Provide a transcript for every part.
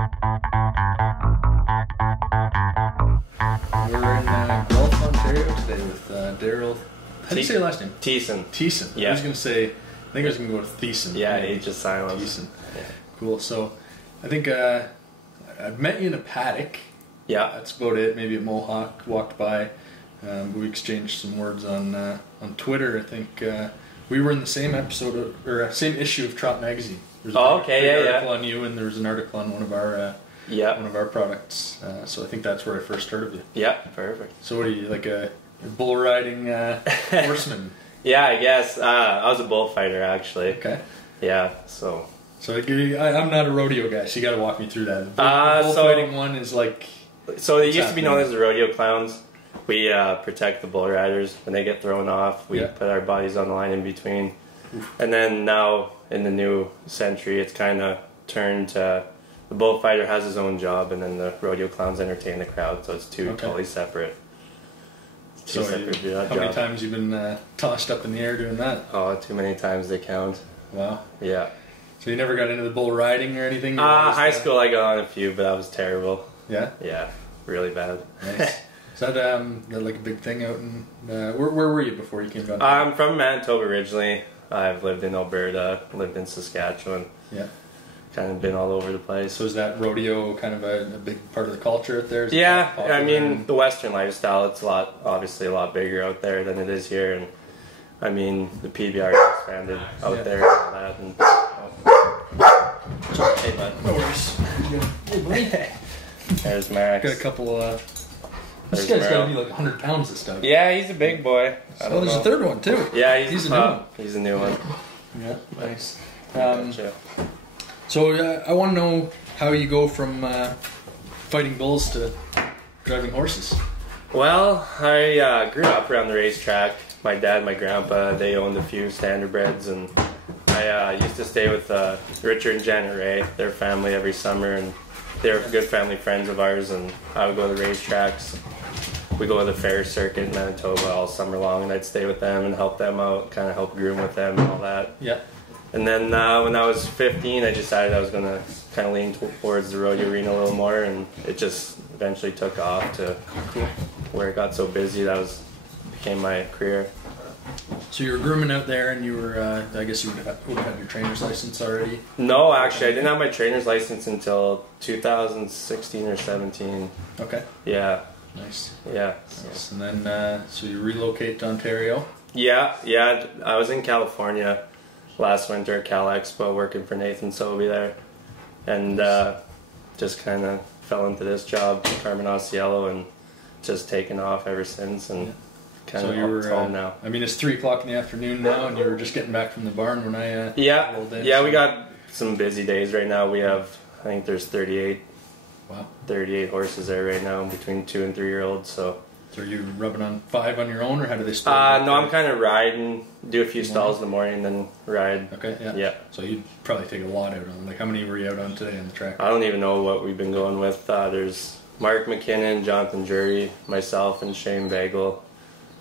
We're in Guelph, Ontario today with Daryl. How do you say your last name? Thiessen. Thiessen. Yeah. I was going to say, I think I was going to go with Thiessen. Yeah, Age of Silence. Thiessen. Yeah. Cool. So, I think I've met you in a paddock. Yeah. That's about it. Maybe at Mohawk, walked by. We exchanged some words on Twitter. I think we were in the same episode or same issue of Trot Magazine. There's Oh, okay, big yeah, article on you, and there was an article on one of our products. So I think that's where I first heard of you. Yeah, perfect. So what are you, like a bull riding horseman? Yeah, I guess. I was a bullfighter, actually. Okay. Yeah, so... So I'm not a rodeo guy, so you got to walk me through that. The so- bullfighting one is like... So they used to be known as the rodeo clowns. We protect the bull riders when they get thrown off. We put our bodies on the line in between. Oof. And then now, in the new century, it's kind of turned to... The bullfighter has his own job, and then the rodeo clowns entertain the crowd, so it's two totally separate. So how many times you've been tossed up in the air doing that? Oh, too many times they count. Wow. Yeah. So you never got into the bull riding or anything? High school I got on a few, but that was terrible. Yeah? Yeah, really bad. Nice. Is that like a big thing out in... where were you before you came down? I'm from Manitoba originally. I've lived in Alberta, lived in Saskatchewan. Yeah. Kind of been all over the place. So is that rodeo kind of a big part of the culture out there? Yeah, I mean, the Western lifestyle, it's obviously a lot bigger out there than it is here. And I mean, the PBR is expanded out there and all that. And, Hey, bud. No worries. Hey, buddy. There's Max. Got a couple, this guy's got to be like 100 pounds this time. Yeah, he's a big boy. Oh, there's a third one too. Yeah, he's a new one. He's a new one. Yeah, nice. Gotcha. So I want to know how you go from fighting bulls to driving horses. Well, I grew up around the racetrack. My dad and my grandpa, they owned a few standardbreds, and I used to stay with Richard and Janet Ray, their family, every summer, and they're good family friends of ours, and I would go to the racetracks. We go to the fair circuit in Manitoba all summer long, and I'd stay with them and help them out, kind of help groom with them and all that. Yeah. And then when I was 15, I decided I was going to kind of lean towards the rodeo arena a little more, and it just eventually took off to where it got so busy that became my career. So you were grooming out there, and you were, I guess you would have had your trainer's license already? No, actually, I didn't have my trainer's license until 2016 or 17. Okay. Yeah. Nice. Yeah. Nice. And then, so you relocate to Ontario? Yeah. I was in California last winter at Cal Expo working for Nathan Sobey there, and just kind of fell into this job, Carmen Osceola, and just taken off ever since, and kind of home now. I mean, it's 3 o'clock in the afternoon now, and you were just getting back from the barn when I rolled in. Yeah, we got some busy days right now. We have, I think there's 38 horses there right now, between 2 and 3 year olds, so are you rubbing on 5 on your own, or how do they split? No, I'm kind of riding, do a few stalls in the morning, then ride. Okay, yeah. So you'd probably take a lot out on. Like, how many were you out on today on the track? I don't even know what we've been going with. There's Mark McKinnon, Jonathan Jury, myself, and Shane Bagel.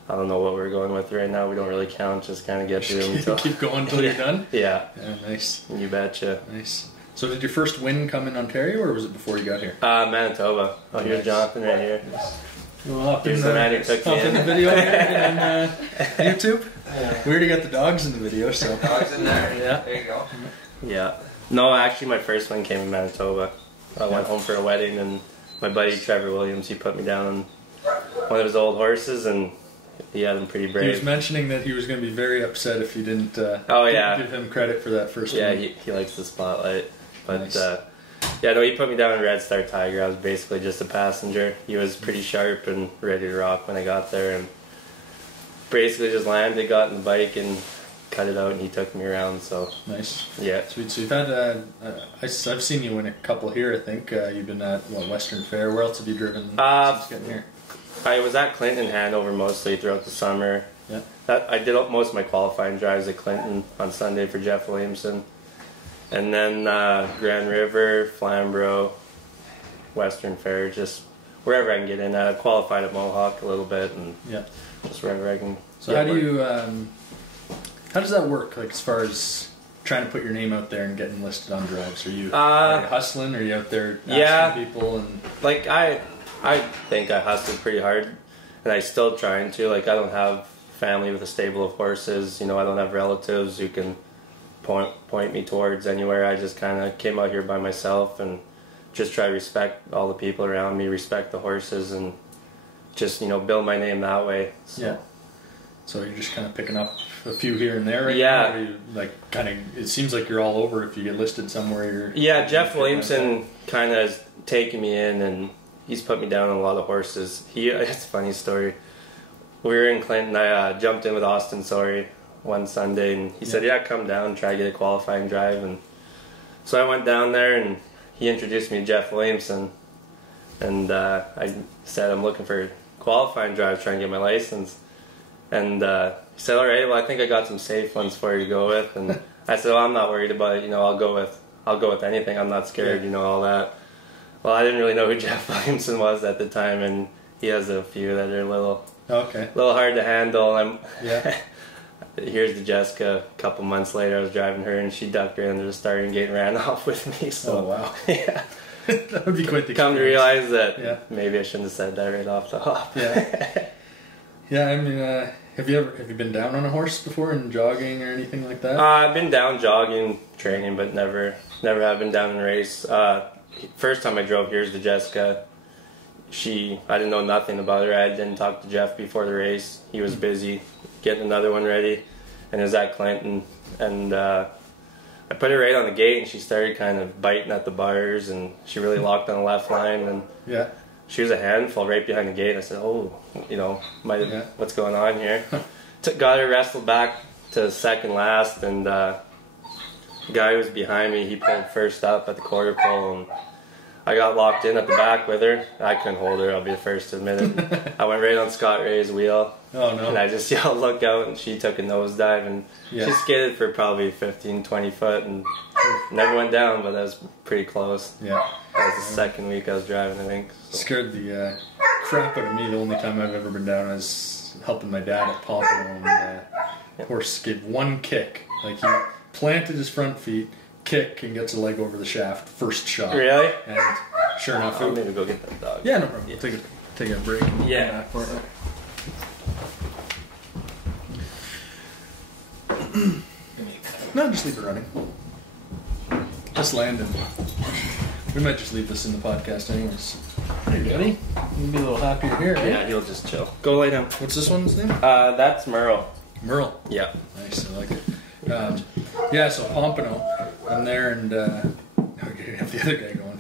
I don't know what we're going with right now. We don't really count, just kind of get through until... Keep going until you're done? Yeah. Yeah, nice. You betcha. Nice. So did your first win come in Ontario, or was it before you got here? Manitoba. Oh, here's Jonathan right here. Here's the man who took me in the video on YouTube. Yeah. We already got the dogs in the video, so dogs in there. Yeah, there you go. Yeah. No, actually, my first one came in Manitoba. I went home for a wedding, and my buddy Trevor Williams, he put me down on one of his old horses, and he had him pretty brave. He was mentioning that he was going to be very upset if you didn't. Give him credit for that first one. Yeah, he likes the spotlight, but. Nice. Yeah, no, he put me down in Red Star Tiger. I was basically just a passenger. He was pretty sharp and ready to rock when I got there, and basically just landed, got in the bike, and cut it out, and he took me around. So nice. Yeah. Sweet. So you've had, I've seen you win a couple here. I think you've been at Western Fair. Where else have you driven since getting here? I was at Clinton and Hanover mostly throughout the summer. Yeah. I did most of my qualifying drives at Clinton on Sunday for Jeff Williamson. And then Grand River, Flamborough, Western Fair, just wherever I can get in. I qualified at Mohawk a little bit, and just wherever I can. So how does that work? Like as far as trying to put your name out there and getting listed on drives? Are you hustling? Or are you out there asking people? And like I think I hustled pretty hard, and I still trying to. Like I don't have family with a stable of horses. You know, I don't have relatives who can point me towards anywhere. I just kind of came out here by myself and just try to respect all the people around me, respect the horses, and just, you know, build my name that way. So. Yeah. So you're just kind of picking up a few here and there, right? Yeah. Now? Or you, like, kind of, it seems like you're all over. If you get listed somewhere, Yeah, Jeff Williamson kind of has taken me in, and he's put me down on a lot of horses. It's a funny story. We were in Clinton. I jumped in with Austin Sorey one Sunday, and he said, "Yeah, come down and try to get a qualifying drive." And so I went down there, and he introduced me to Jeff Williamson, and I said, "I'm looking for a qualifying drive, trying to get my license." And he said, "All right, well, I think I got some safe ones for you to go with." And I said, "Well, I'm not worried about it. You know, I'll go with anything. I'm not scared. You know, all that." Well, I didn't really know who Jeff Williamson was at the time, and he has a few that are a little hard to handle. Here's the Jessica. A couple months later, I was driving her, and she ducked her under the starting gate and ran off with me. So, oh wow! Yeah, that would be quite the come to realize that maybe I shouldn't have said that right off the hop. Yeah, I mean, have you been down on a horse before and jogging or anything like that? I've been down jogging, training, but never have been down in a race. First time I drove, here's the Jessica. I didn't know nothing about her. I didn't talk to Jeff before the race. He was busy getting another one ready, and it was at Clinton. And I put her right on the gate, and she started kind of biting at the bars, and she really locked on the left line. And she was a handful right behind the gate. I said, "Oh, you know, what's going on here?" Got her wrestled back to second last, and the guy who was behind me, he pulled first up at the quarter pole, and I got locked in at the back with her. I couldn't hold her, I'll be the first to admit it. I went right on Scott Ray's wheel. Oh no. And I just yelled, "Look out," and she took a nosedive, and she skidded for probably 15, 20 foot and never went down, but that was pretty close. Yeah. That was the second week I was driving, I think. So. Scared the crap out of me. The only time I've ever been down is helping my dad at Pompano, and the horse gave one kick. Like, he planted his front feet, kick, and gets a leg over the shaft, first shot. Really? And sure enough, I'll maybe go get that dog. Yeah, no problem. Yeah. Take a break. And yeah. For it. No, just leave it running. Just landing. We might just leave this in the podcast anyways. Hey, Daddy. You'll be a little happier here. Yeah, he'll just chill. Go lay down. What's this one's name? That's Merle. Merle. Yeah. Nice, I like it. So Pompano, I'm there, and you have the other guy going.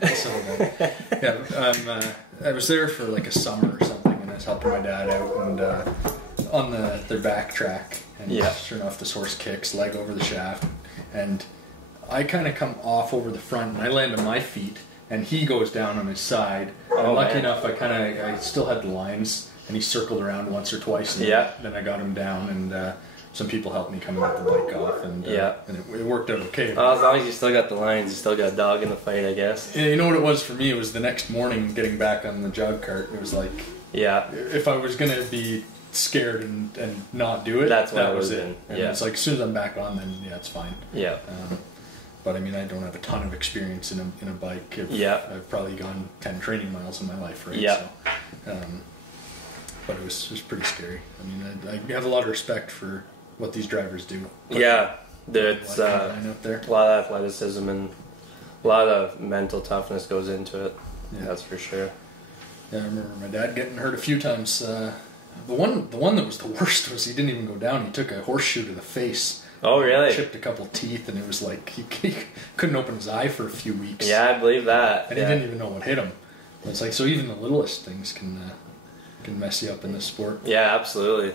I was there for like a summer or something, and I was helping my dad out, and on their back track, and sure enough, this horse kicks, leg over the shaft, and I kind of come off over the front, and I land on my feet, and he goes down on his side. And lucky enough, I still had the lines, and he circled around once or twice, and then I got him down, and some people helped me come and get the bike off, and it worked out okay. Well, as long as you still got the lines, you still got a dog in the fight, I guess. You know what it was for me? It was the next morning getting back on the jog cart. It was like, if I was going to be scared and not do it, that was it. And it's like, as soon as I'm back on, then it's fine. Yeah. But I mean, I don't have a ton of experience in a bike. I've probably gone 10 training miles in my life, right? Yeah. So, but it was pretty scary. I mean, I have a lot of respect for what these drivers do. It's a lot of athleticism and a lot of mental toughness goes into it. Yeah. That's for sure. Yeah, I remember my dad getting hurt a few times. The one that was the worst was he didn't even go down. He took a horseshoe to the face. Oh, really? Chipped a couple teeth, and it was like he couldn't open his eye for a few weeks. Yeah, I believe that. And he didn't even know what hit him. It's like, so even the littlest things can mess you up in this sport. Yeah, absolutely.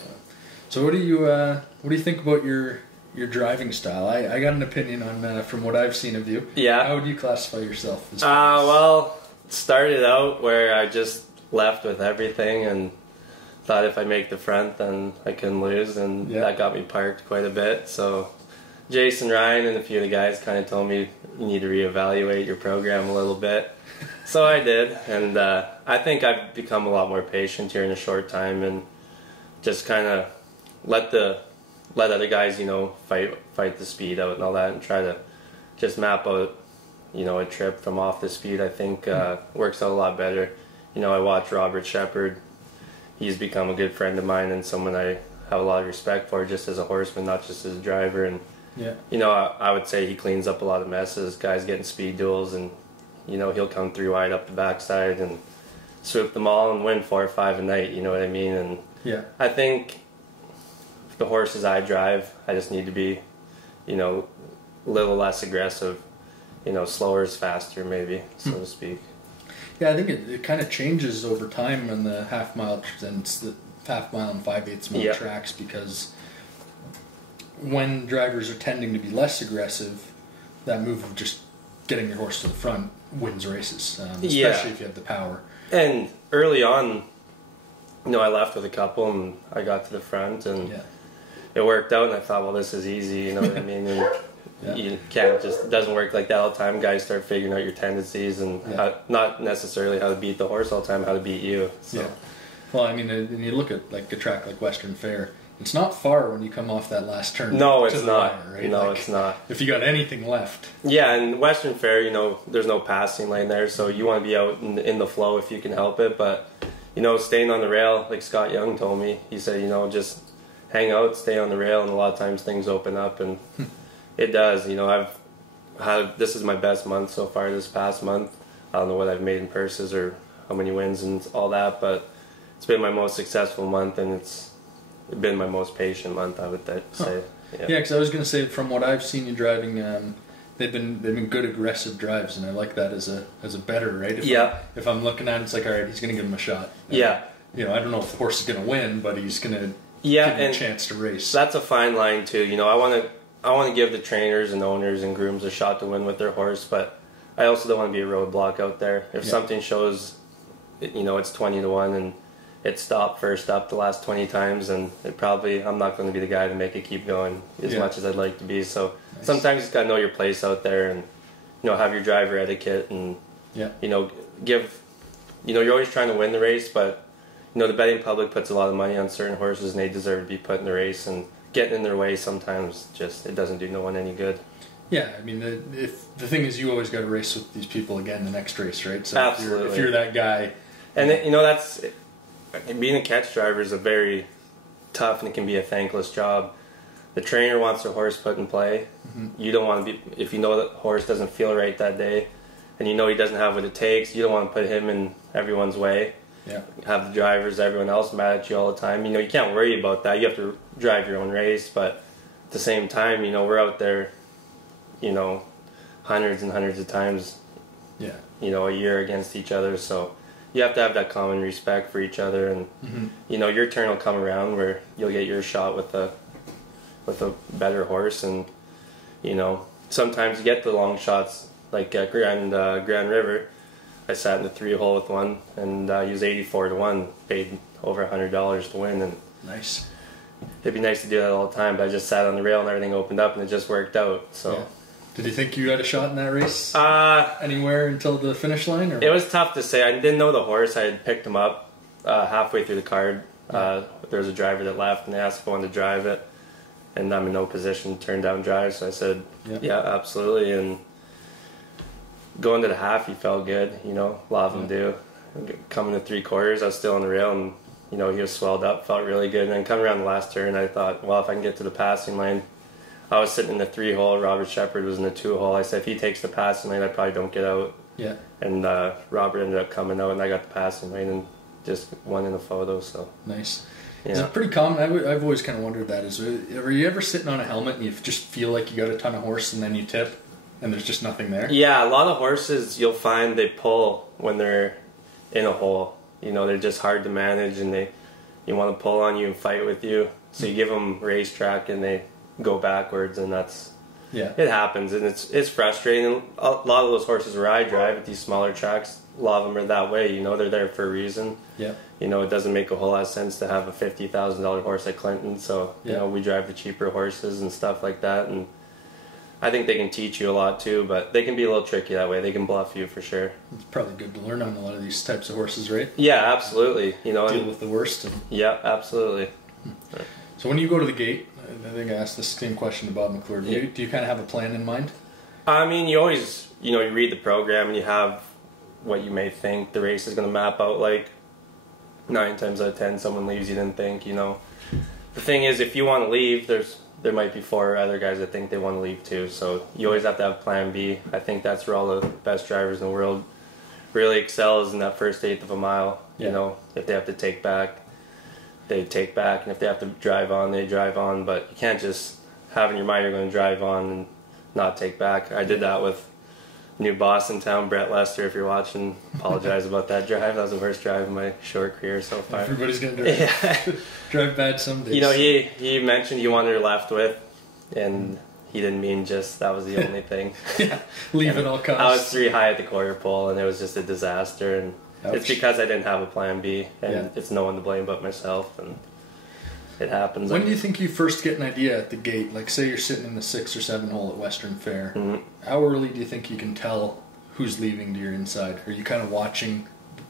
So what do you think about your driving style? I got an opinion on from what I've seen of you. Yeah. How would you classify yourself? Well, started out where I just left with everything and thought if I make the front, then I couldn't lose, and that got me parked quite a bit. So Jason Ryan and a few of the guys kind of told me you need to reevaluate your program a little bit. So I did, and I think I've become a lot more patient here in a short time, and just kind of let the let other guys, you know, fight the speed out and all that, and try to just map out, you know, a trip from off the speed. I think works out a lot better. You know, I watch Robert Shepard. He's become a good friend of mine and someone I have a lot of respect for, just as a horseman, not just as a driver. And you know, I would say he cleans up a lot of messes. Guys getting speed duels, and you know, he'll come 3 wide up the backside and swoop them all and win 4 or 5 a night. You know what I mean? And I think the horses I drive, I just need to be, you know, a little less aggressive. You know, slower is faster, maybe, so to speak. Yeah, I think it kind of changes over time in the half mile and the half mile and 5/8 mile tracks, because when drivers are tending to be less aggressive, that move of just getting your horse to the front wins races, especially if you have the power. And early on, you know, I left with a couple and I got to the front and it worked out, and I thought, well, this is easy, you know what I mean? And you can't just, it doesn't work like that all the time. Guys start figuring out your tendencies and not necessarily how to beat the horse all the time, how to beat you. So. Well, I mean, and you look at like a track like Western Fair, it's not far when you come off that last turn. No, it's not. Line, right? No, like, it's not. If you got anything left. Yeah, and Western Fair, you know, there's no passing lane there, so you want to be out in the flow if you can help it. But, you know, staying on the rail, like Scott Young told me, he said, you know, just hang out, stay on the rail, and a lot of times things open up, and it does. You know, this is my best month so far this past month. I don't know what I've made in purses or how many wins and all that, but it's been my most successful month, and it's been my most patient month, I would say. Yeah, because I was going to say, from what I've seen you driving, they've been good aggressive drives, and I like that as a better, right? If I'm looking at it, it's like, all right, he's going to give him a shot. And, you know, I don't know if the horse is going to win, but he's going to give him a chance to race. That's a fine line too. You know, I want to give the trainers and owners and grooms a shot to win with their horse, but I also don't want to be a roadblock out there. If something shows, you know, it's 20-1 and it stopped first up the last 20 times, and I'm not going to be the guy to make it keep going as much as I'd like to be. So sometimes you just got to know your place out there, and you know, have your driver etiquette, and you know, you know, you're always trying to win the race, but you know, the betting public puts a lot of money on certain horses, and they deserve to be put in the race, and getting in their way sometimes it doesn't do no one any good. Yeah, I mean, if the thing is, you always got to race with these people again the next race, right? So absolutely. If you're that guy, and you know, that's being a catch driver is a very tough, and it can be a thankless job. The trainer wants their horse put in play. You don't want to be, if you know that the horse doesn't feel right that day, and you know he doesn't have what it takes, you don't want to put him in everyone's way. Have the drivers, everyone else mad at you all the time. You know, you can't worry about that. You have to drive your own race, but at the same time, you know, we're out there, you know, hundreds and hundreds of times, you know, a year against each other. So you have to have that common respect for each other, and you know, your turn will come around where you'll get your shot with a better horse, and you know, sometimes you get the long shots like at Grand River. I sat in the 3-hole with one, and he was 84-1, paid over $100 to win, and nice. It'd be nice to do that all the time, but I just sat on the rail and everything opened up, and it just worked out. So, did you think you had a shot in that race anywhere until the finish line? Or? It was tough to say. I didn't know the horse. I had picked him up halfway through the card. There was a driver that left, and they asked if I wanted to drive it, and I'm in no position to turn down drive, so I said, yeah, absolutely. And going to the half, he felt good, you know, a lot of them do. Coming to 3/4, I was still on the rail, and you know, he was swelled up, felt really good. And then coming around the last turn, I thought, well, if I can get to the passing lane. I was sitting in the 3-hole, Robert Shepard was in the 2-hole. I said, if he takes the passing lane, I probably don't get out. And Robert ended up coming out, and I got the passing lane and just won in the photo. So nice. Is it pretty common? I've always kind of wondered that. Are you ever sitting on a helmet and you just feel like you got a ton of horse, and then you tip and there's just nothing there? Yeah, a lot of horses you'll find they pull when they're in a hole. You know, they're just hard to manage, and you want to pull on you and fight with you. So you give them racetrack, and they go backwards, and that's it happens, and it's frustrating. A lot of those horses where I drive at these smaller tracks, a lot of them are that way. You know, they're there for a reason. You know, it doesn't make a whole lot of sense to have a $50,000 horse at Clinton. So you know, we drive the cheaper horses and stuff like that, and I think they can teach you a lot too, but they can be a little tricky that way. They can bluff you for sure. It's probably good to learn on a lot of these types of horses, right? Yeah, absolutely. You know, deal with the worst. Yeah, absolutely. So when you go to the gate, I think I asked the same question to Bob McClure. Do you kind of have a plan in mind? I mean, you always, you read the program and you have what you may think the race is going to map out like. 9 times out of 10, someone leaves you didn't think, The thing is, if you want to leave, there might be 4 other guys that think they want to leave too. So you always have to have plan B. I think that's where all the best drivers in the world really excel, is in that first 1/8 of a mile. Yeah. If they have to take back, they take back, and if they have to drive on, they drive on. But you can't just have in your mind you're going to drive on and not take back. I did that with new boss in town, Brett Lester. If you're watching, apologize about that drive. That was the worst drive of my short career so far. Everybody's gonna drive bad some days. He mentioned he wanted her left with, and he didn't mean just that was the only thing. Yeah, leave at all costs. I was 3 high at the quarter pole, and it was just a disaster. And Ouch. It's because I didn't have a plan B, and it's no one to blame but myself. And it happens. When do you think you first get an idea at the gate? Like, say you're sitting in the 6 or 7 hole at Western Fair. Mm-hmm. How early do you think you can tell who's leaving to your inside? Are you kind of watching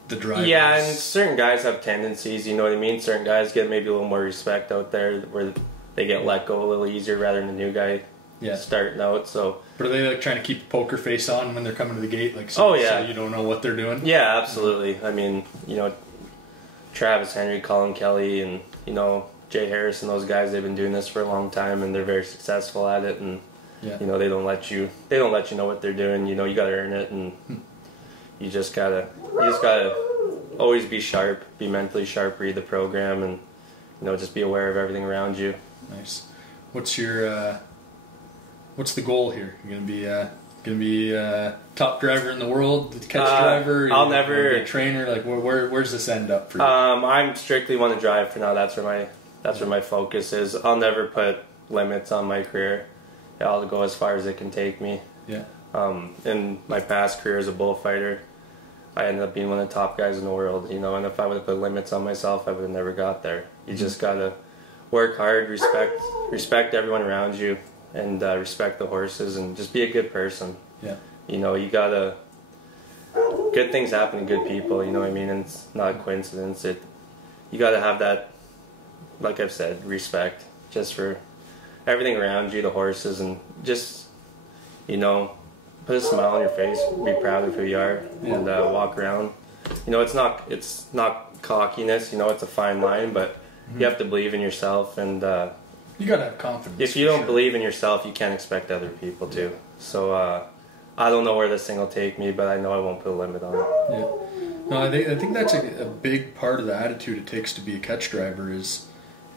the drivers? Yeah, and certain guys have tendencies, you know what I mean? Certain guys get maybe a little more respect out there, where they get let go a little easier rather than a new guy starting out. So, but are they like trying to keep a poker face on when they're coming to the gate? Like, so you don't know what they're doing? Yeah, absolutely. I mean, Travis Henry, Colin Kelly, and Jay Harrison, those guys, they've been doing this for a long time, and they're very successful at it. And they don't let you know what they're doing. You got to earn it, and you just gotta always be sharp, be mentally sharp, read the program, and just be aware of everything around you. Nice. What's your what's the goal here? You're gonna be top driver in the world, catch driver. I'll never be a trainer. Like, where's this end up for you? I'm strictly want to drive for now. That's where my focus is. I'll never put limits on my career. I'll go as far as it can take me. Yeah. In my past career as a bullfighter, I ended up being one of the top guys in the world. And if I would have put limits on myself, I would have never got there. You just gotta work hard, respect everyone around you, and respect the horses, and just be a good person. Yeah. You gotta. Good things happen to good people. You know what I mean? And it's not a coincidence. You gotta have that. Like I've said, respect just for everything around you, the horses, and just put a smile on your face, be proud of who you are, and walk around. It's not cockiness. It's a fine line, but you have to believe in yourself, and you gotta have confidence. If you don't believe in yourself, you can't expect other people to. So I don't know where this thing will take me, but I know I won't put a limit on it. Yeah. No, I think that's a big part of the attitude it takes to be a catch driver is.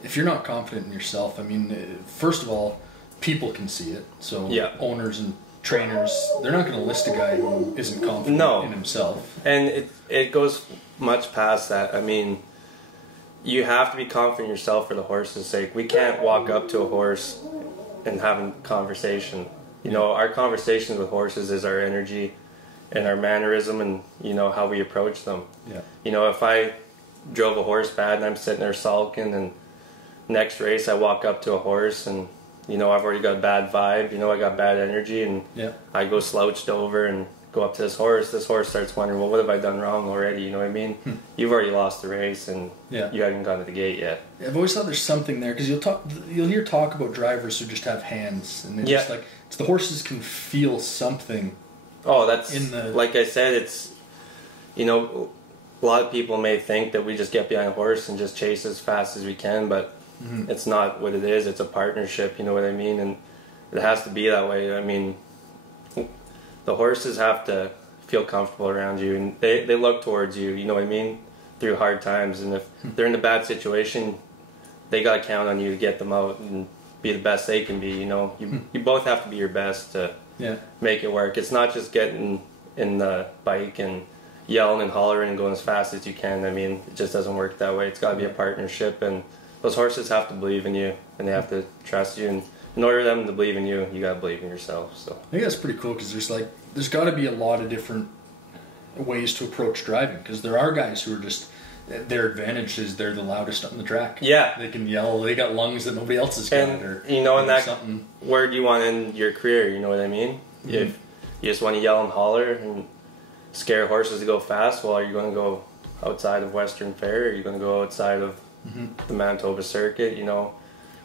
If you're not confident in yourself, I mean, first of all, people can see it. So owners and trainers, they're not going to list a guy who isn't confident in himself. And it goes much past that. I mean, you have to be confident in yourself for the horse's sake. We can't walk up to a horse and have a conversation. Our conversations with horses is our energy and our mannerism, and how we approach them. Yeah. If I drove a horse bad and I'm sitting there sulking, and next race I walk up to a horse and I've already got a bad vibe, I got bad energy, and I go slouched over and go up to this horse starts wondering, well, what have I done wrong already? You know what I mean? You've already lost the race, and you haven't gotten to the gate yet. I've always thought there's something there, because you'll hear talk about drivers who just have hands, and they're just like, the horses can feel something. Oh, that's like I said, it's a lot of people may think that we just get behind a horse and just chase as fast as we can, but it's not what it is. It's a partnership, you know what I mean? And it has to be that way. I mean, the horses have to feel comfortable around you, and they look towards you, you know what I mean, through hard times. And if they're in a bad situation, they got to count on you to get them out and be the best they can be, You both have to be your best to make it work. It's not just getting in the bike and yelling and hollering and going as fast as you can. I mean, it just doesn't work that way. It's got to be a partnership, and those horses have to believe in you, and they have to trust you. And in order for them to believe in you, you got to believe in yourself. So I think that's pretty cool, because there's got to be a lot of different ways to approach driving, because there are guys who are just, their advantage is they're the loudest on the track. Yeah, they can yell. They got lungs that nobody else has got. And and that something. Where do you want to end your career? You know what I mean? If you just want to yell and holler and scare horses to go fast, well, are you going to go outside of Western Fair? Or are you going to go outside of the Manitoba circuit?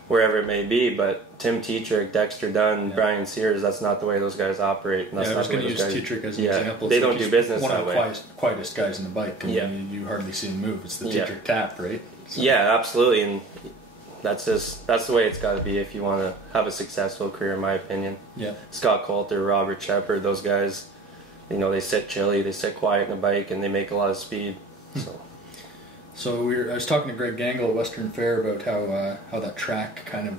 wherever it may be. But Tim Tetrick, Dexter Dunn, Brian Sears, that's not the way those guys operate. And that's I was going to use Tetrick as an example. They don't do business that way. One of the quietest guys in the bike. You hardly see him move. It's the Tetrick tap, right? So. Yeah, absolutely. And that's the way it's got to be if you want to have a successful career, in my opinion. Yeah. Scott Coulter, Robert Shepard, those guys, they sit chilly, they sit quiet in a bike, and they make a lot of speed. So I was talking to Greg Gangle at Western Fair about how that track kind of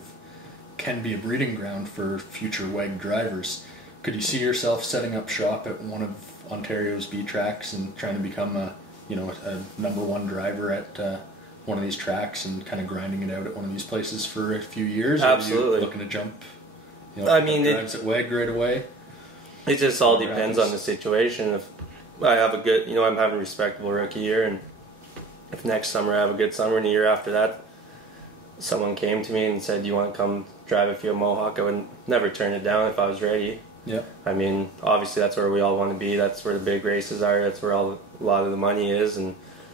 can be a breeding ground for future WEG drivers. Could you see yourself setting up shop at one of Ontario's B tracks and trying to become a number one driver at one of these tracks and kind of grinding it out at one of these places for a few years? Absolutely. Or are you looking to jump, drives at WEG right away? It just all depends on the situation. If I have a good, I'm having a respectable rookie year, and if next summer I have a good summer and the year after that, someone came to me and said, "Do you want to come drive a field Mohawk?" I would never turn it down if I was ready. Yeah. I mean, obviously that's where we all want to be. That's where the big races are. That's where a lot of the money is, and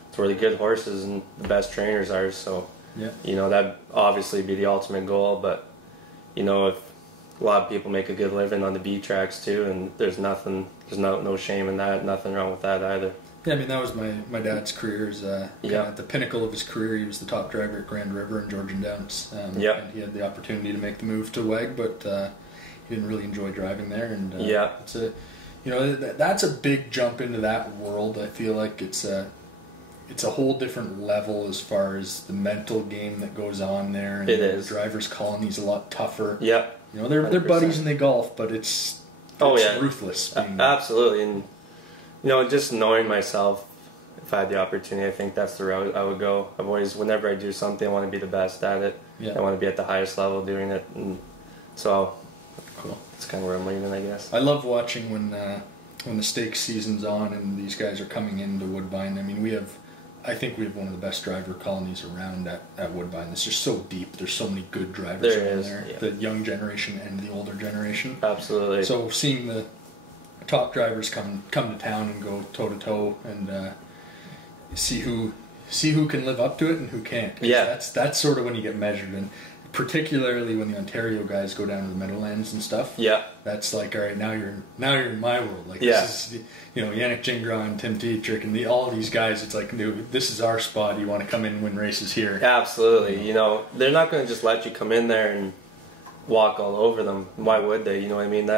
it's where the good horses and the best trainers are. So, that'd obviously be the ultimate goal. But, if a lot of people make a good living on the B tracks too, and there's no shame in that, nothing wrong with that either. Yeah, I mean, that was my dad's career. At the pinnacle of his career, he was the top driver at Grand River and Georgian Downs. And he had the opportunity to make the move to WEG, but he didn't really enjoy driving there. And that's a big jump into that world. I feel like it's a whole different level as far as the mental game that goes on there. And it is. Drivers' colony's a lot tougher. Yep. They're buddies and they golf, but it's ruthless. Absolutely. And just knowing myself, if I had the opportunity, I think that's the route I would go. I've always, whenever I do something, I want to be the best at it. Yeah. I want to be at the highest level doing it. And so cool. That's kind of where I'm leaning, I guess. I love watching when the stakes season's on and these guys are coming into Woodbine. I mean, I think we have one of the best driver colonies around at Woodbine. It's just so deep. There's so many good drivers around there. Yeah. The young generation and the older generation. Absolutely. So seeing the top drivers come to town and go toe to toe and see who can live up to it and who can't. Yeah. That's sort of when you get measured, and particularly when the Ontario guys go down to the Meadowlands and stuff. Yeah. That's like, all right, now you're in my world. Like this is, Yannick Gingras and Tim Tetrick and all these guys. It's like, dude, this is our spot. You want to come in and win races here? Absolutely. They're not going to just let you come in there and walk all over them. Why would they? You know what I mean?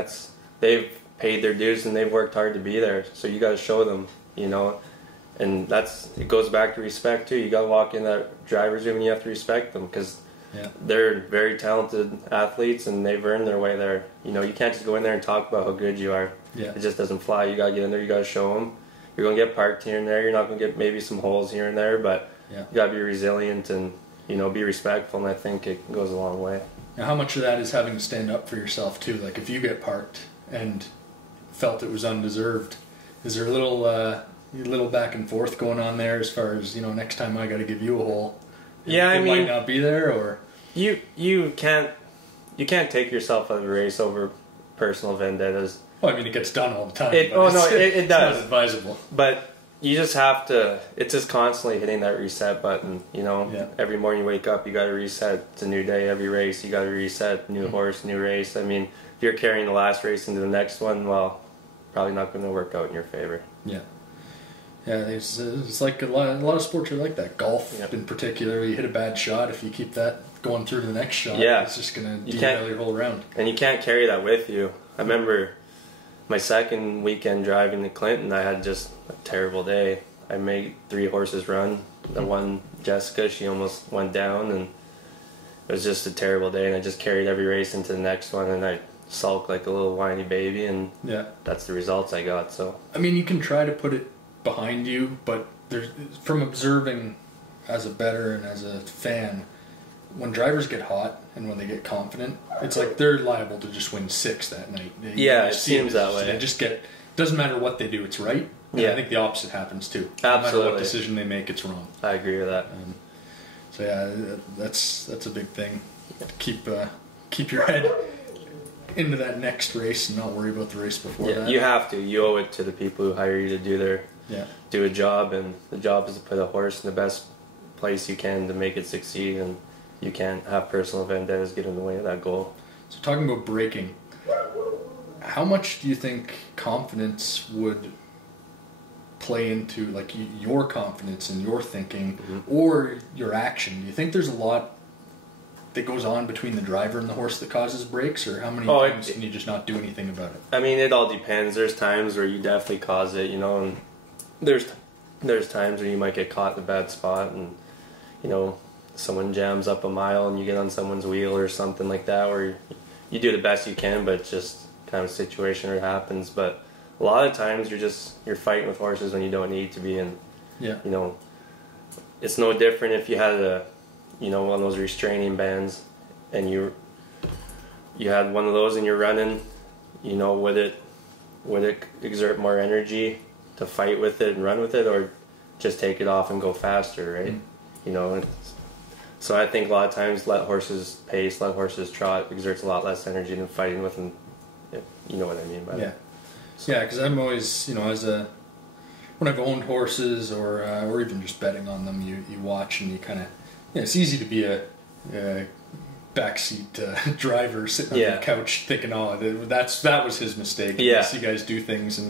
They've paid their dues and they've worked hard to be there. So you got to show them, and it goes back to respect too. You got to walk in that driver's room and you have to respect them because they're very talented athletes and they've earned their way there. You can't just go in there and talk about how good you are. Yeah. It just doesn't fly. You got to get in there. You got to show them. You're going to get parked here and there. You're not going to get maybe some holes here and there, but you got to be resilient and be respectful. And I think it goes a long way. Now, how much of that is having to stand up for yourself too? Like if you get parked and felt it was undeserved, is there a little back and forth going on there as far as next time I got to give you a hole? Yeah, it might not be there, or you can't take yourself out of a race over personal vendettas. Well, I mean, it gets done all the time. It does. It's not advisable. But you just have to. It's just constantly hitting that reset button. Every morning you wake up, you got to reset. It's a new day. Every race, you got to reset. New horse, new race. I mean, if you're carrying the last race into the next one, well, probably not going to work out in your favor. Yeah. Yeah, it's like a lot of sports are like that. Golf, in particular, you hit a bad shot. If you keep that going through to the next shot, it's just going to derail your whole round. And you can't carry that with you. I remember my second weekend driving to Clinton, I had just a terrible day. I made 3 horses run. The one, Jessica, she almost went down, and it was just a terrible day. And I just carried every race into the next one, and I sulked like a little whiny baby, and that's the results I got. So I mean, you can try to put it behind you, but from observing as a bettor and as a fan, when drivers get hot and when they get confident, it's like they're liable to just win 6 that night. It seems that way. They just doesn't matter what they do, it's right. And I think the opposite happens too. Absolutely. No matter what decision they make, it's wrong. I agree with that. So that's a big thing. Keep your head into that next race and not worry about the race before that. You have to. You owe it to the people who hire you to do a job, and the job is to put a horse in the best place you can to make it succeed. And you can't have personal vendettas get in the way of that goal. So talking about braking, how much do you think confidence would play into like your confidence and your thinking or your action? Do you think there's a lot that goes on between the driver and the horse that causes breaks, or how many times can you just not do anything about it? I mean, it all depends. There's times where you definitely cause it, and there's times where you might get caught in a bad spot, and someone jams up a mile and you get on someone's wheel or something like that, where you do the best you can, but it's just kind of a situation where it happens. But a lot of times you're fighting with horses when you don't need to be, and it's no different if you had one of those restraining bands and you had one of those and you're running, would it exert more energy to fight with it and run with it, or just take it off and go faster, right? So I think a lot of times let horses pace, let horses trot exerts a lot less energy than fighting with them. You know what I mean by that. Yeah, because I'm always, when I've owned horses or even just betting on them, you watch and you kind of, it's easy to be a backseat driver sitting on the couch thinking, oh, that was his mistake. Yeah. I see guys do things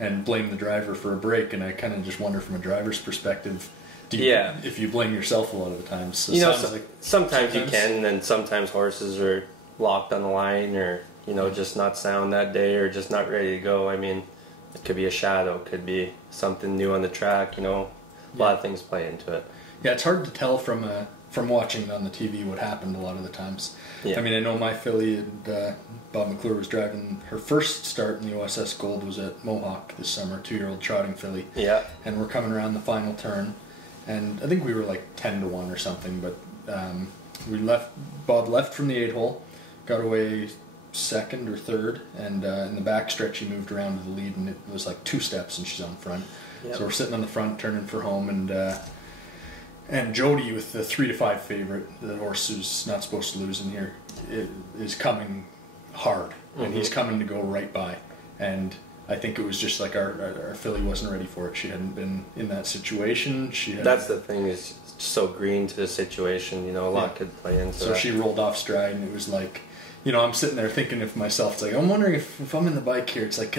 and blame the driver for a break, and I kind of just wonder from a driver's perspective, if you blame yourself a lot of the times. So sometimes you can, and sometimes horses are locked on the line, or just not sound that day, or just not ready to go. I mean, it could be a shadow, it could be something new on the track. A lot of things play into it. Yeah, it's hard to tell from watching on the TV what happened a lot of the times. Yeah. I mean, I know my filly, and Bob McClure was driving her first start in the OSS Gold was at Mohawk this summer, 2-year-old trotting filly. Yeah. And we're coming around the final turn, and I think we were like 10-1 or something, but Bob left from the 8-hole, got away second or third, and in the back stretch he moved around to the lead, and it was like 2 steps and she's on front. Yep. So we're sitting on the front turning for home, and Jody, with the 3-5 favorite, the horse who's not supposed to lose in here, is coming hard, and he's coming to go right by. And I think it was just like our filly wasn't ready for it. She hadn't been in that situation. That's the thing, is so green to the situation. A lot could play into so that. So she rolled off stride, and it was like, I'm sitting there thinking of myself, it's like, I'm wondering if I'm in the bike here, it's like,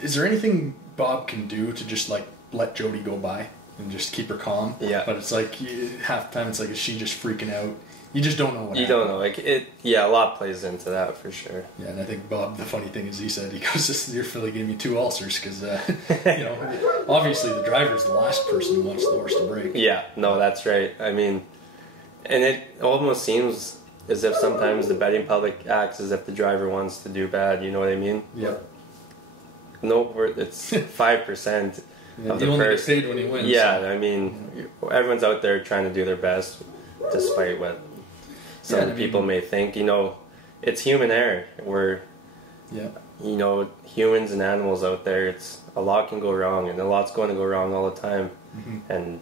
is there anything Bob can do to just like let Jody go by and just keep her calm? Yeah. But it's like half the time it's like, is she just freaking out? You just don't know what happened. Don't know. Like a lot plays into that for sure. Yeah, and I think Bob, the funny thing is, he goes, your filly gave me 2 ulcers because, obviously the driver's the last person who wants the horse to break. Yeah, no, that's right. I mean, and it almost seems as if sometimes the betting public acts as if the driver wants to do bad. You know what I mean? Yeah. No, it's 5%. Yeah, of the only get paid when he wins. Yeah, I mean, everyone's out there trying to do their best, despite what some people may think. It's human error. We're, humans and animals out there. A lot can go wrong, and a lot's going to go wrong all the time. Mm-hmm. And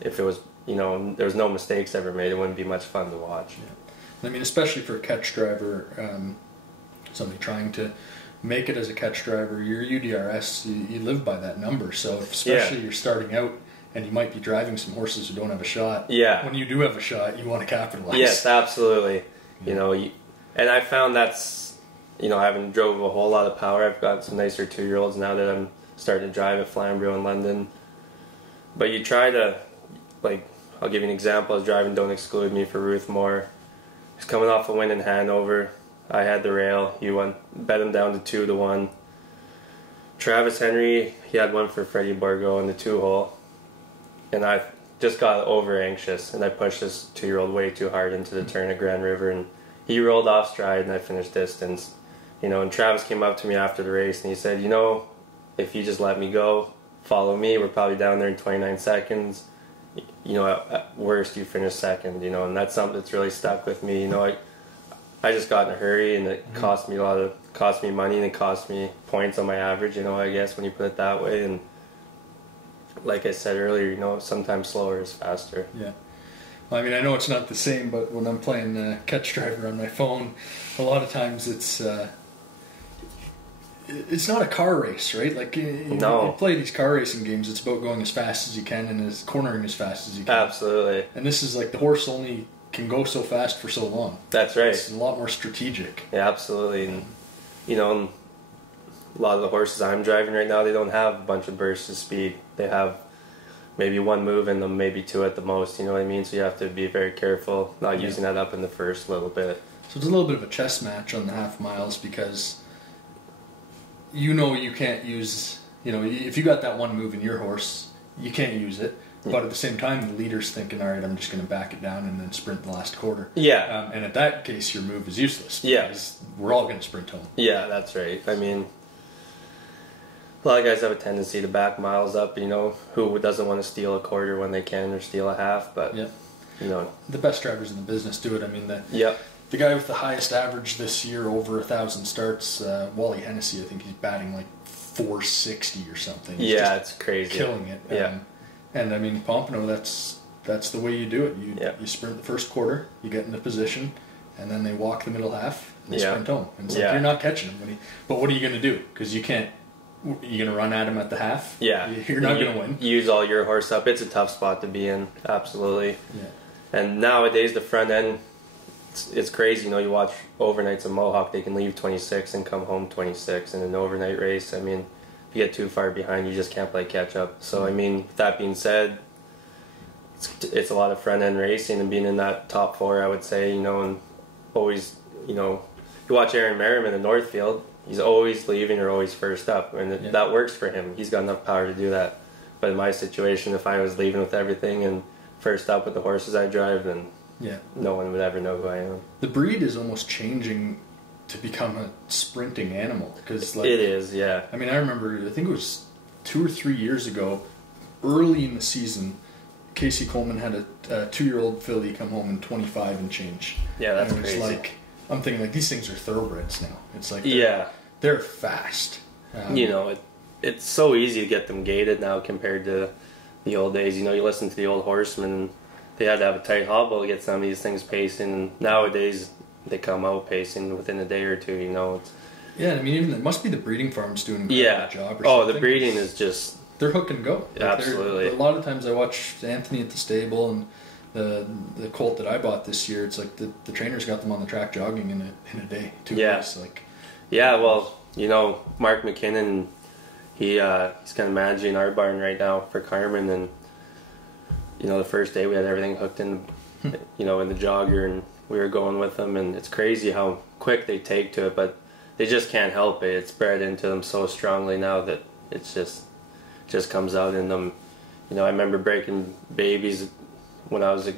if it was, there was no mistakes ever made, it wouldn't be much fun to watch. Yeah. I mean, especially for a catch driver, somebody trying to make it as a catch driver, your UDRS, you live by that number. So especially you're starting out and you might be driving some horses who don't have a shot. Yeah. When you do have a shot, you want to capitalize. Yes, absolutely. Yeah. And I found that's, I haven't drove a whole lot of power. I've got some nicer 2-year-olds now that I'm starting to drive at Flamborough in London. But you try to, I'll give you an example. I was driving Don't Exclude Me for Ruth Moore. He's coming off a win in Hanover. I had the rail. He bet him down to 2-1. Travis Henry, he had one for Freddie Borgo in the 2-hole. And I just got over anxious, and I pushed this 2-year-old way too hard into the turn at Grand River, and he rolled off stride, and I finished distance. And Travis came up to me after the race, and he said, if you just let me go, follow me, we're probably down there in 29 seconds. At worst, you finish second, and that's something that's really stuck with me. I just got in a hurry, and it cost me money, and it cost me points on my average, I guess, when you put it that way. And like I said earlier, sometimes slower is faster. Yeah. Well, I mean, I know it's not the same, but when I'm playing catch driver on my phone, a lot of times it's not a car race, right? Like you play these car racing games, it's about going as fast as you can and cornering as fast as you can. Absolutely. And this is like the horse only can go so fast for so long. That's right. It's a lot more strategic. Yeah, absolutely. And a lot of the horses I'm driving right now, they don't have a bunch of bursts of speed. They have maybe one move in them, maybe two at the most, you know what I mean? So you have to be very careful, not using that up in the first little bit. So it's a little bit of a chess match on the half miles, because you can't use, if you got that one move in your horse, you can't use it. But at the same time, the leader's thinking, all right, I'm just going to back it down and then sprint the last quarter. Yeah. And at that case, your move is useless. Yeah. Because we're all going to sprint home. Yeah, that's right. I mean, a lot of guys have a tendency to back miles up, who doesn't want to steal a quarter when they can, or steal a half, but, The best drivers in the business do it. I mean, the guy with the highest average this year, over 1,000 starts, Wally Hennessy, I think he's batting like 460 or something. He's it's crazy. Killing it. Yeah. And I mean, Pompano, that's the way you do it. You sprint the first quarter, you get into position, and then they walk the middle half, and they sprint home. And it's like you're not catching him. But what are you going to do? Because you can't. You're going to run at him at the half? Yeah. You're not going to win. Use all your horse up. It's a tough spot to be in, absolutely. Yeah. And nowadays, the front end, it's crazy. You watch overnights in Mohawk, they can leave 26 and come home 26 in an overnight race. I mean, if you get too far behind, you just can't play catch up. So, I mean, with that being said, it's a lot of front end racing and being in that top four, I would say, and always, you watch Aaron Merriman in Northfield, he's always leaving or always first up, and that works for him. He's got enough power to do that. But in my situation, if I was leaving with everything and first up with the horses I drive, then no one would ever know who I am. The breed is almost changing to become a sprinting animal, because it is. Yeah. I mean, I remember, I think it was 2 or 3 years ago, early in the season, Casey Coleman had a 2-year-old filly come home in 25 and change. Yeah, that's and it was crazy. Like, I'm thinking, like, these things are thoroughbreds now. It's like they're fast. It's so easy to get them gated now compared to the old days. You listen to the old horsemen, they had to have a tight hobble to get some of these things pacing. And nowadays, they come out pacing within a day or two. Yeah, I mean, even it must be the breeding farms doing a job. Or something. The breeding is just they're hook and go. Like absolutely. A lot of times, I watch Anthony at the stable, and the colt that I bought this year, it's like the trainers got them on the track jogging in a day, 2 days. Well, Mark McKinnon, he's kind of managing our barn right now for Carmen, and the first day we had everything hooked in, in the jogger, and we were going with them, and it's crazy how quick they take to it, but they just can't help it. It's bred into them so strongly now that it's just comes out in them. I remember breaking babies when I was a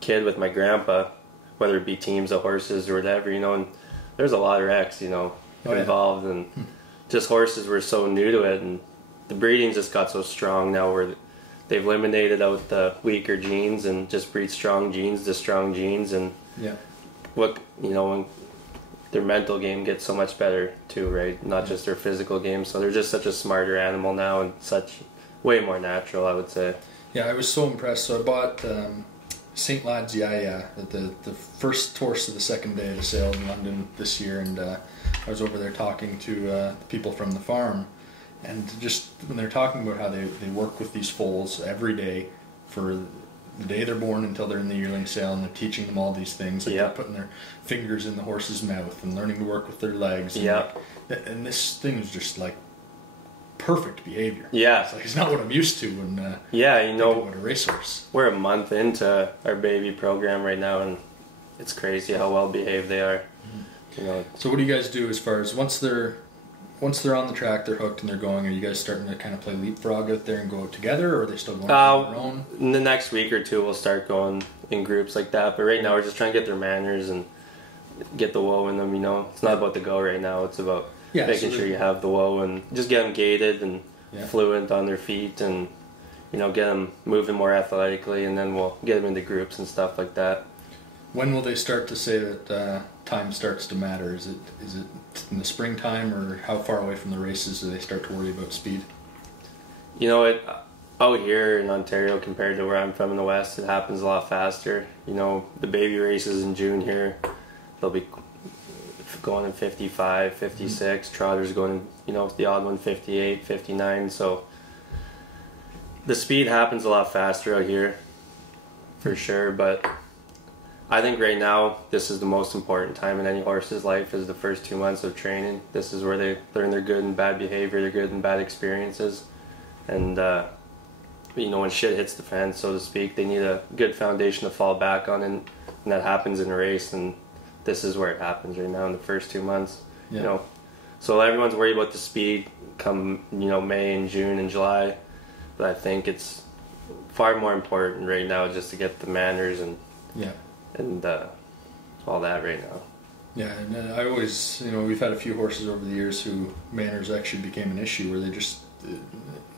kid with my grandpa, whether it be teams of horses or whatever, and there's a lot of wrecks, involved, and just horses were so new to it, and the breeding just got so strong now where they've eliminated out the weaker genes and just breed strong genes to strong genes, and when their mental game gets so much better too, right? Not just their physical game, so they're just such a smarter animal now and such way more natural, I would say. Yeah, I was so impressed. So I bought St. Lad's Yaya, the first horse of the second day of the sale in London this year, and I was over there talking to the people from the farm, and just when they're talking about how they work with these foals every day for the day they're born until they're in the yearling sale, and they're teaching them all these things, like they're putting their fingers in the horse's mouth and learning to work with their legs. And, and this thing is just like perfect behavior. Yeah. It's not what I'm used to when about a racehorse. We're a month into our baby program right now, and it's crazy how well behaved they are. So what do you guys do as far as once they're on the track, they're hooked and they're going, are you guys starting to kind of play leapfrog out there and go out together, or are they still going on their own? In the next week or two we'll start going in groups like that, but right now we're just trying to get their manners and get the whoa in them. It's not about the go right now, it's about making sure you have the whoa and just get them gated and fluent on their feet, and get them moving more athletically, and then we'll get them into groups and stuff like that. When will they start to say that time starts to matter? Is it in the springtime, or how far away from the races do they start to worry about speed? Out here in Ontario compared to where I'm from in the West, it happens a lot faster. The baby races in June here, they'll be going in 55, 56, trotters going, the odd one 58, 59, so the speed happens a lot faster out here, for sure, but I think right now this is the most important time in any horse's life, is the first 2 months of training. This is where they learn their good and bad behavior, their good and bad experiences. And, you know, when shit hits the fan, so to speak, they need a good foundation to fall back on, and that happens in a race, and this is where it happens right now in the first 2 months. Yeah. You know, so everyone's worried about the speed come, you know, May and June and July, but I think it's far more important right now just to get the manners and all that right now. Yeah, and I always, you know, we've had a few horses over the years who manners actually became an issue, where they just,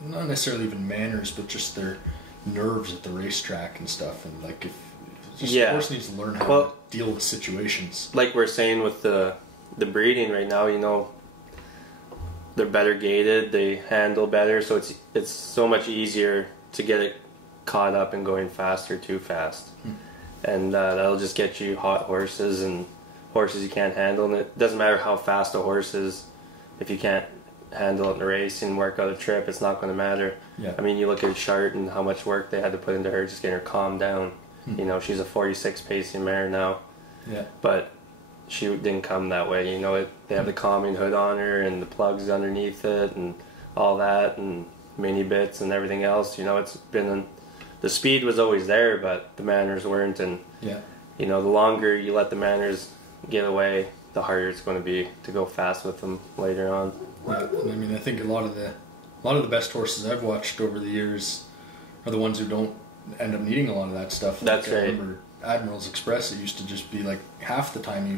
not necessarily even manners, but just their nerves at the racetrack and stuff. And like, if the horse needs to learn how to deal with situations. Like we're saying with the breeding right now, you know, they're better gated, they handle better, so it's so much easier to get it caught up and going faster too fast. And that'll just get you hot horses and horses you can't handle. And it doesn't matter how fast a horse is, if you can't handle it in a race and work out a trip, it's not going to matter. I mean, you look at Chart and how much work they had to put into her just getting her calmed down. You know, she's a 46 pacing mare now, but she didn't come that way. You know, they have the calming hood on her and the plugs underneath it and all that, and mini bits and everything else. You know, it's been the speed was always there, but the manners weren't. And you know, the longer you let the manners get away, the harder it's going to be to go fast with them later on. Yeah, and I mean, I think a lot of the best horses I've watched over the years are the ones who don't end up needing a lot of that stuff. That's right. I remember Admiral's Express, it used to just be like half the time he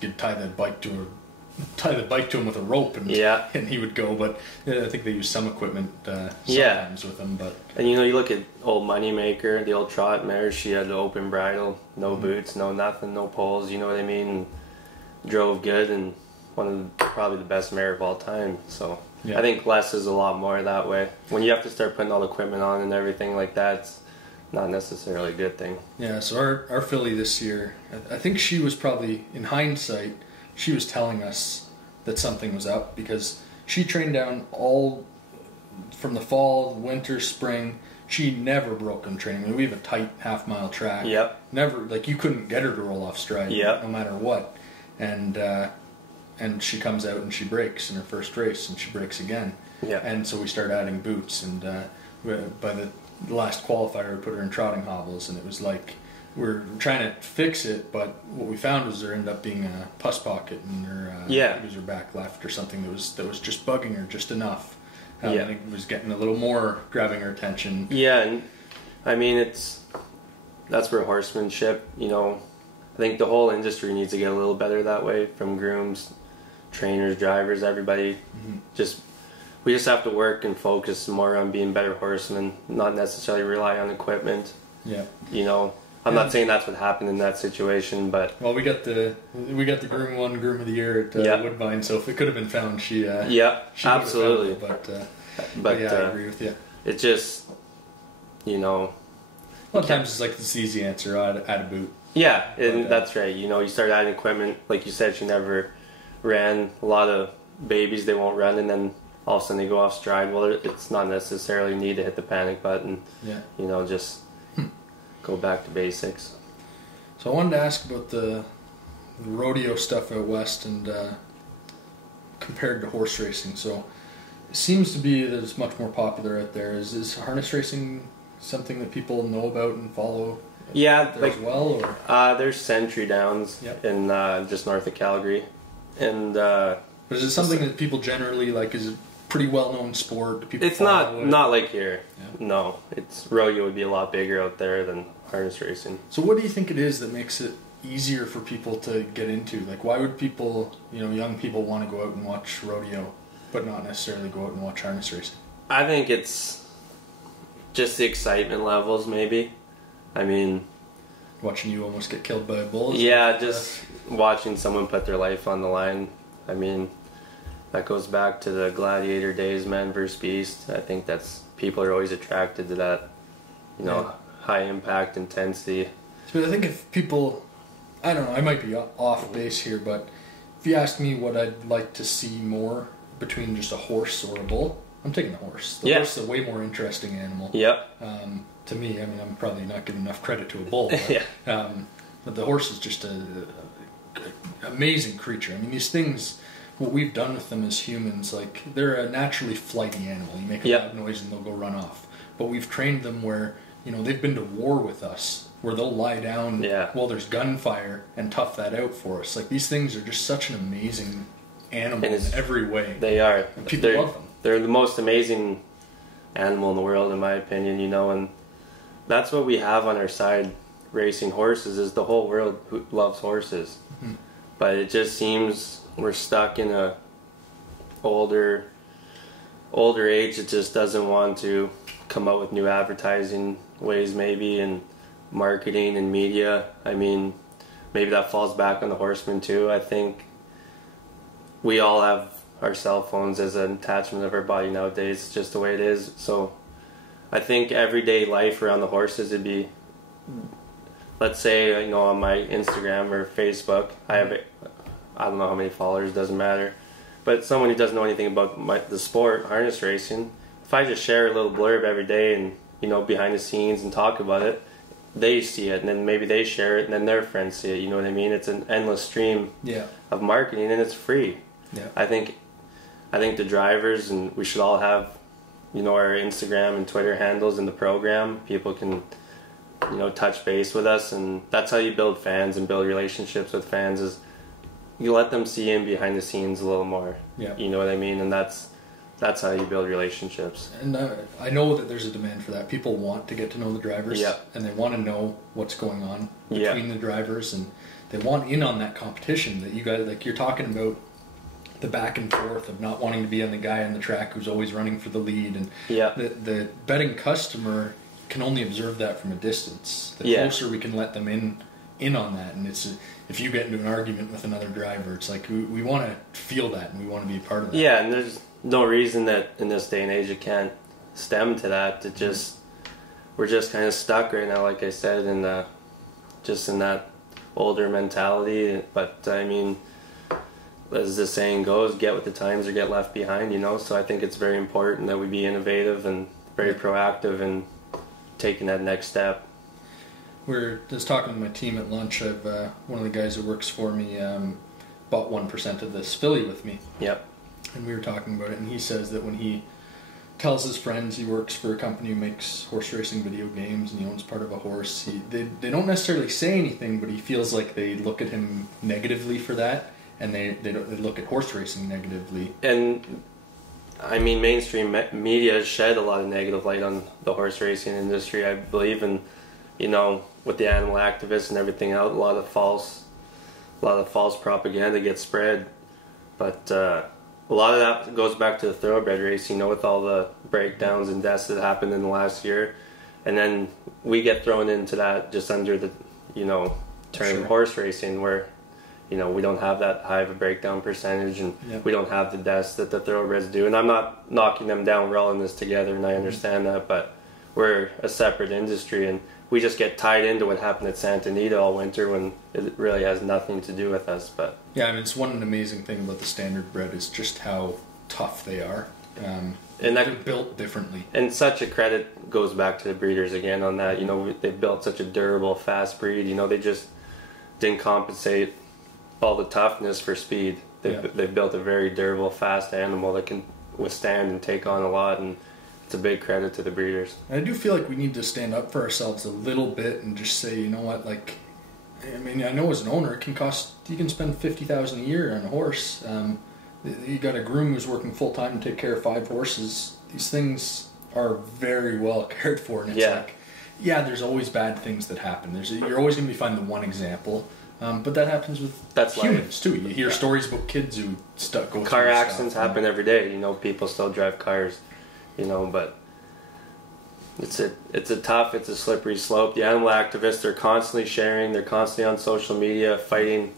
could tie the bike to him with a rope, and he would go. But I think they use some equipment sometimes with him. But and you know, you look at old Moneymaker, the old trot mare. She had the open bridle, no boots, no nothing, no poles. You know what I mean? And drove good, and probably the best mare of all time. So I think less is a lot more that way. When you have to start putting all the equipment on and everything like that, it's not necessarily a good thing. Yeah, so our filly this year, I think she was probably, in hindsight, she was telling us that something was up, because she trained down all from the fall, winter, spring. She never broke in training. I mean, we have a tight half-mile track. Never, like, you couldn't get her to roll off stride no matter what. And she comes out and she breaks in her first race, and she breaks again. And so we start adding boots, and by the last qualifier we put her in trotting hobbles, and it was like we're trying to fix it, but what we found was there ended up being a pus pocket in her it was her back left or something that was just bugging her just enough. I think it was getting a little more, grabbing her attention. And I mean, that's where horsemanship, you know, I think the whole industry needs to get a little better that way, from grooms, trainers, drivers, everybody. We just have to work and focus more on being better horsemen, not necessarily rely on equipment. You know, I'm not saying that's what happened in that situation, but we got the groom of the year at Woodbine, so if it could have been found, she absolutely. But I agree with you. It just, you know, a lot of times it's like this easy answer: add a boot. That's right. You know, you start adding equipment, like you said, she never ran. A lot of babies, they won't run, and then all of a sudden they go off stride. Well, it's not necessarily need to hit the panic button. You know, just go back to basics. So I wanted to ask about the rodeo stuff out west, and compared to horse racing. So it seems to be that it's much more popular out there. Is harness racing something that people know about and follow? Like, as well, or there's Century Downs in just north of Calgary, and but is it something that people generally like? Is it pretty well known sport? Do people it's not like here. No, rodeo would be a lot bigger out there than harness racing. So what do you think it is that makes it easier for people to get into? Like, why would people, you know, young people want to go out and watch rodeo, but not necessarily go out and watch harness racing? I think it's just the excitement levels, maybe. I mean, watching you almost get killed by a bull? Just watching someone put their life on the line. I mean, that goes back to the gladiator days, man versus beast. I think people are always attracted to that, you know, high impact, intensity. So I think if people, I don't know, I might be off base here, but if you ask me what I'd like to see more between just a horse or a bull, I'm taking the horse. The horse is a way more interesting animal. To me, I mean, I'm probably not giving enough credit to a bull. But, But the horse is just a amazing creature. I mean, these things, what we've done with them as humans, like, they're a naturally flighty animal. You make a loud noise and they'll go run off. But we've trained them where, you know, they've been to war with us, where they'll lie down while there's gunfire and tough that out for us. Like, these things are just such an amazing animal in every way. They are. And people love them. They're the most amazing animal in the world, in my opinion, you know, and that's what we have on our side racing horses, is the whole world who loves horses. Mm-hmm. But it just seems we're stuck in a older age that just doesn't want to come up with new advertising ways, maybe, and marketing and media. I mean, maybe that falls back on the horsemen too. I think we all have our cell phones as an attachment of our body nowadays. It's just the way it is. So I think everyday life around the horses would be, let's say, you know, on my Instagram or Facebook, I don't know how many followers, doesn't matter, but someone who doesn't know anything about the sport, harness racing, if I just share a little blurb every day and, you know, behind the scenes and talk about it, they see it, and then maybe they share it, and then their friends see it. You know what I mean? It's an endless stream of marketing, and it's free. Yeah. I think the drivers, and we should all have, you know, our Instagram and Twitter handles in the program. People can, you know, touch base with us, and that's how you build fans and build relationships with fans, is you let them see in behind the scenes a little more. Yeah. You know what I mean? And that's how you build relationships. And I know that there's a demand for that. People want to get to know the drivers, and they want to know what's going on between the drivers, and they want in on that competition that you guys, like, you're talking about the back and forth of not wanting to be on the guy on the track who's always running for the lead, and the betting customer can only observe that from a distance. The closer we can let them in on that, and it's if you get into an argument with another driver, it's like we want to feel that, and we want to be a part of that. Yeah, and there's no reason that in this day and age it can't stem to that. It just we're just kind of stuck right now, like I said, in just in that older mentality. But I mean, as the saying goes, get with the times or get left behind, you know. So I think it's very important that we be innovative and very proactive in taking that next step. We're just talking to my team at lunch. I've one of the guys who works for me bought 1% of this filly with me. Yep. And we were talking about it, and he says that when he tells his friends he works for a company who makes horse racing video games and he owns part of a horse, they don't necessarily say anything, but he feels like they look at him negatively for that, and they look at horse racing negatively. And I mean, mainstream media has shed a lot of negative light on the horse racing industry, I believe, and you know, with the animal activists and everything out, a lot of false propaganda gets spread. But a lot of that goes back to the thoroughbred race, you know, with all the breakdowns and deaths that happened in the last year, and then we get thrown into that just under the, you know, term horse racing, where, you know, we don't have that high of a breakdown percentage, and we don't have the deaths that the thoroughbreds do. And I'm not knocking them down, we're all in this together, and I understand that, but we're a separate industry, and we just get tied into what happened at Santa Anita all winter when it really has nothing to do with us. But yeah, I mean, it's one amazing thing about the standard bred is just how tough they are. And they're built differently. And such a credit goes back to the breeders again on that. You know, they built such a durable, fast breed. You know, they just didn't compensate all the toughness for speed. They built a very durable, fast animal that can withstand and take on a lot, and it's a big credit to the breeders. I do feel like we need to stand up for ourselves a little bit and just say, you know what, like, I mean, I know as an owner, it can cost, you can spend $50,000 a year on a horse. You got a groom who's working full time to take care of 5 horses. These things are very well cared for, and it's like, there's always bad things that happen. You're always going to be finding the one example. But that happens with humans too. You hear stories about kids who go car accidents happen every day. You know, people still drive cars. You know, but it's a slippery slope. The animal activists are constantly sharing. They're constantly on social media fighting.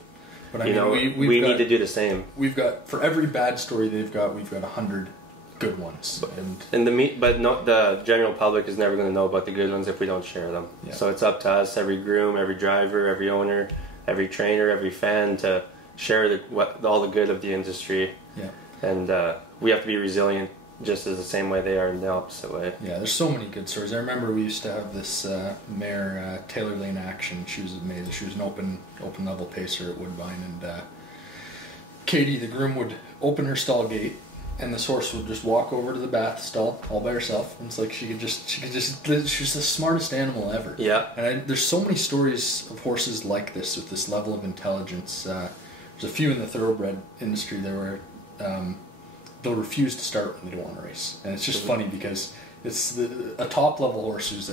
But I mean, you know, we need to do the same. We've got, for every bad story we've got 100 good ones. But the general public is never going to know about the good ones if we don't share them. Yeah. So it's up to us, every groom, every driver, every owner, every trainer, every fan, to share all the good of the industry. Yeah. And we have to be resilient just as the same way they are in the opposite way. Yeah, there's so many good stories. I remember we used to have this mare, Taylor Lane Action. She was amazing. She was an open level pacer at Woodbine, and Katie, the groom, would open her stall gate, and this horse would just walk over to the bath stall all by herself. And it's like she could just she's the smartest animal ever. Yeah. And there's so many stories of horses like this with this level of intelligence. There's a few in the thoroughbred industry there where they'll refuse to start when they don't want to race, and it's just funny because it's a top level horse who's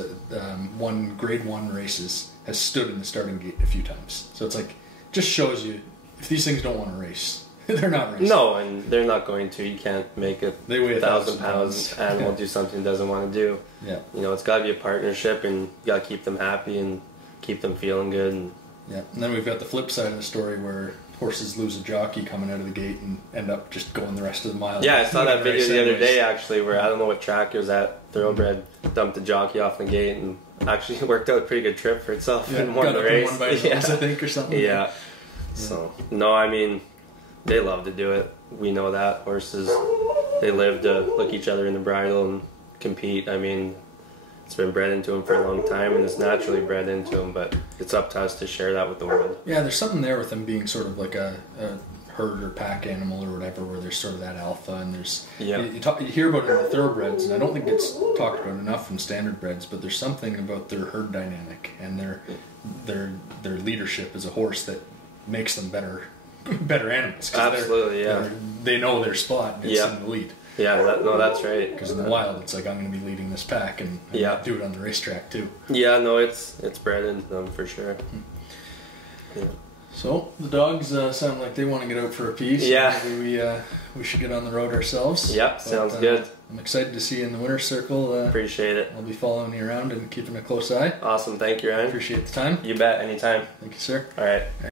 won grade 1 races has stood in the starting gate a few times. So it's like just shows you if these things don't want to race, they're not racing. No, and they're not going to. You can't make a they weigh 1,000 pounds animal do something it doesn't want to do. Yeah, you know, it's got to be a partnership, and you got to keep them happy and keep them feeling good. And yeah, and then we've got the flip side of the story where horses lose a jockey coming out of the gate and end up just going the rest of the mile. Yeah, I saw that video the other day actually, where I don't know what track it was at. Thoroughbred dumped the jockey off the gate and actually worked out a pretty good trip for itself and won the race. Won by I think, or something. Yeah. So no, I mean, they love to do it. We know that horses, they live to look each other in the bridle and compete. I mean, it's been bred into them for a long time, and it's naturally bred into them, but it's up to us to share that with the world. Yeah, there's something there with them being sort of like a herd or pack animal or whatever, where there's sort of that alpha, and there's you hear about it in the thoroughbreds, and I don't think it's talked about enough in standard breds, but there's something about their herd dynamic and their leadership as a horse that makes them better animals. Absolutely, they know their spot and it's in the lead. Yeah, that's right. Because in the wild, it's like, I'm going to be leading this pack and do it on the racetrack too. Yeah, no, it's bred into them for sure. Yeah. So the dogs sound like they want to get out for a piece. Yeah. Maybe we should get on the road ourselves. Yep, sounds good. I'm excited to see you in the winner's circle. Appreciate it. I'll be following you around and keeping a close eye. Awesome, thank you, Ryan. Appreciate the time. You bet, anytime. Thank you, sir. All right.